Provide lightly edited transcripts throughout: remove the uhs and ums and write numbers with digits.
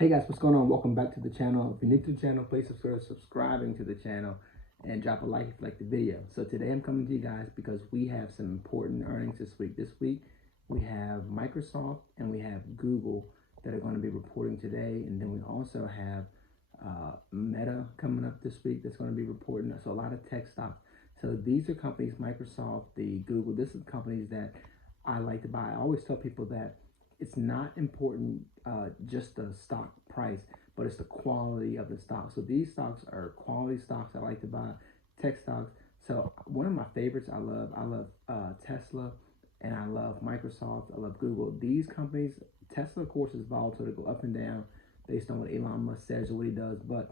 Hey guys, what's going on? Welcome back to the channel. If you're new to the channel, please consider subscribing to the channel and drop a like if you like the video. So today I'm coming to you guys because we have some important earnings this week. This week we have Microsoft and we have Google that are going to be reporting today, and then we also have Meta coming up this week that's going to be reporting. So a lot of tech stocks. So these are companies, Microsoft, the Google. This is companies that I like to buy. I always tell people that it's not important just the stock price, but it's the quality of the stock. So these stocks are quality stocks. I like to buy tech stocks. So one of my favorites, I love Tesla, and I love Microsoft. I love Google. These companies, Tesla, of course, is volatile to go up and down based on what Elon Musk says or what he does. But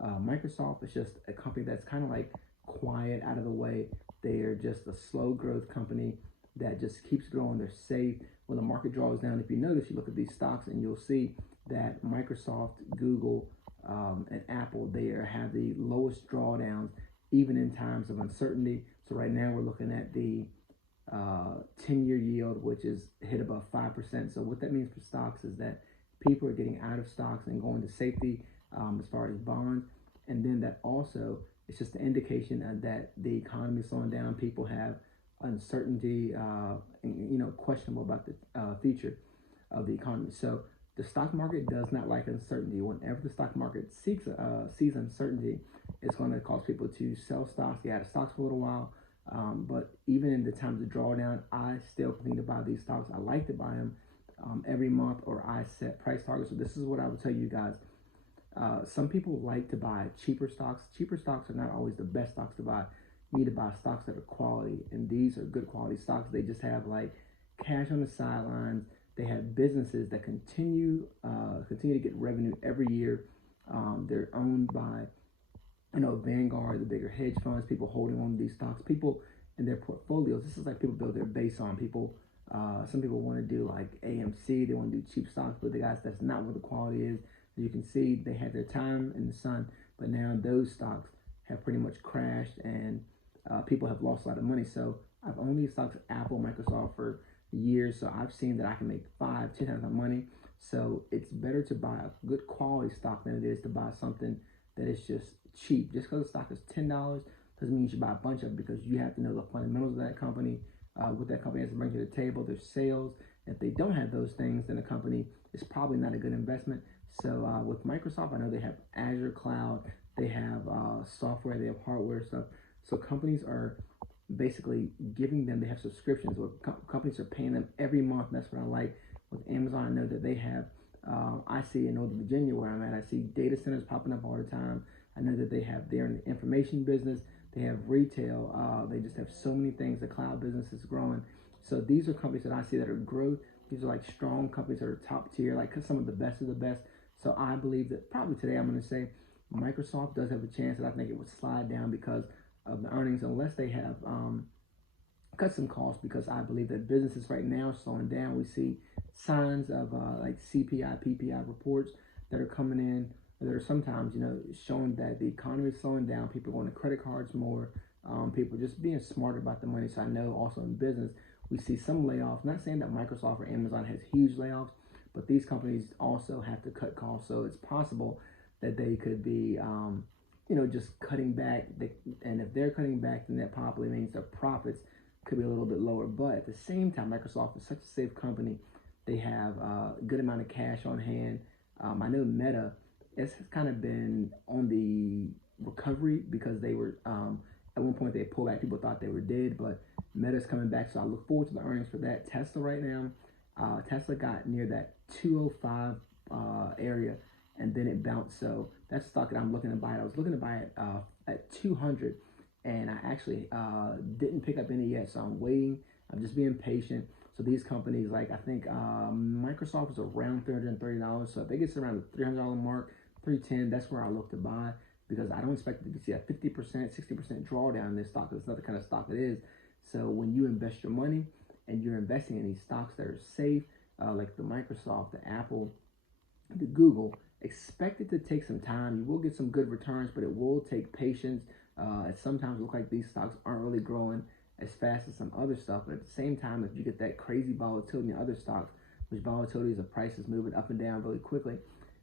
Microsoft is just a company that's kind of like quiet, out of the way. They're just a slow growth company that just keeps growing. They're safe. When the market draws down, if you notice, you look at these stocks and you'll see that Microsoft, Google, and Apple, they have the lowest drawdowns even in times of uncertainty. So right now we're looking at the 10-year yield, which is hit above 5%. So what that means for stocks is that people are getting out of stocks and going to safety as far as bonds. And then that also, it's just an indication that the economy is slowing down. People have uncertainty, questionable about the future of the economy. So the stock market does not like uncertainty. Whenever the stock market sees uncertainty, it's going to cause people to sell stocks. They had stocks for a little while, but even in the times of drawdown, I still continue to buy these stocks. I like to buy them every month, or I set price targets. So this is what I would tell you guys. Some people like to buy cheaper stocks. Cheaper stocks are not always the best stocks to buy. You need to buy stocks that are quality, and these are good quality stocks. They just have like cash on the sidelines. They have businesses that continue to get revenue every year. They're owned by Vanguard, the bigger hedge funds, people holding on to these stocks, people in their portfolios. This is like people build their base on. People, some people want to do like AMC. They want to do cheap stocks, but the guys, that's not what the quality is. As you can see, they had their time in the sun, but now those stocks have pretty much crashed, and people have lost a lot of money. So I've owned these stocks, Apple, Microsoft, for years. So I've seen that I can make 5, 10 times my money. So it's better to buy a good quality stock than it is to buy something that is just cheap. Just because the stock is $10 doesn't mean you should buy a bunch of it, because you have to know the fundamentals of that company, what that company has to bring to the table, their sales. If they don't have those things, then the company is probably not a good investment. So with Microsoft, I know they have Azure Cloud, they have software, they have hardware stuff. So companies are basically giving them, they have subscriptions, or companies are paying them every month. That's what I like. With Amazon, I know that they have, I see in Northern Virginia where I'm at, I see data centers popping up all the time. I know that they're in the information business, they have retail, they just have so many things. The cloud business is growing. So these are companies that I see that are growth. These are like strong companies that are top tier, like some of the best of the best. So I believe that probably today I'm going to say Microsoft does have a chance, that I think it would slide down because of the earnings, unless they have cut some costs, because I believe that businesses right now are slowing down. We see signs of like CPI, PPI reports that are coming in that are sometimes, showing that the economy is slowing down. People are going to credit cards more. People are just being smarter about the money. So I know also in business, we see some layoffs. Not saying that Microsoft or Amazon has huge layoffs, but these companies also have to cut costs. So it's possible that they could be, just cutting back. And if they're cutting back, then that probably means their profits could be a little bit lower. But at the same time, Microsoft is such a safe company. They have a good amount of cash on hand. I know Meta has kind of been on the recovery, because they were, at one point they pulled back. People thought they were dead, but Meta's coming back. So I look forward to the earnings for that. Tesla right now, Tesla got near that 205 area, and then it bounced. So that's stock that I'm looking to buy. I was looking to buy it at 200, and I actually didn't pick up any yet. So I'm waiting. I'm just being patient. So these companies, like I think Microsoft is around $330. So if it gets around the $300 mark, 310, that's where I look to buy, because I don't expect to see a 50%, 60% drawdown in this stock. It's not the kind of stock it is. So when you invest your money and you're investing in these stocks that are safe, like the Microsoft, the Apple, the Google, expect it to take some time. You will get some good returns, but it will take patience. It sometimes look like these stocks aren't really growing as fast as some other stuff, but at the same time, if you get that crazy volatility in other stocks, which volatility is the prices moving up and down really quickly,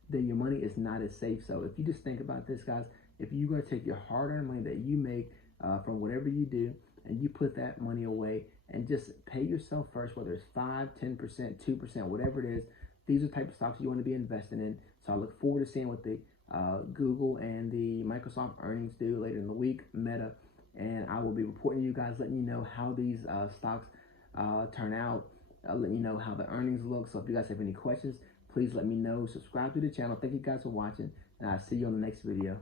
then your money is not as safe. So if you just think about this, guys, if you're going to take your hard-earned money that you make from whatever you do, and you put that money away and just pay yourself first, whether it's 5, 10%, 2%, whatever it is, these are the type of stocks you want to be investing in. So I look forward to seeing what the Google and the Microsoft earnings do later in the week, Meta, and I will be reporting to you guys, letting you know how these stocks turn out, letting you know how the earnings look. So if you guys have any questions, please let me know. Subscribe to the channel. Thank you guys for watching, and I'll see you on the next video.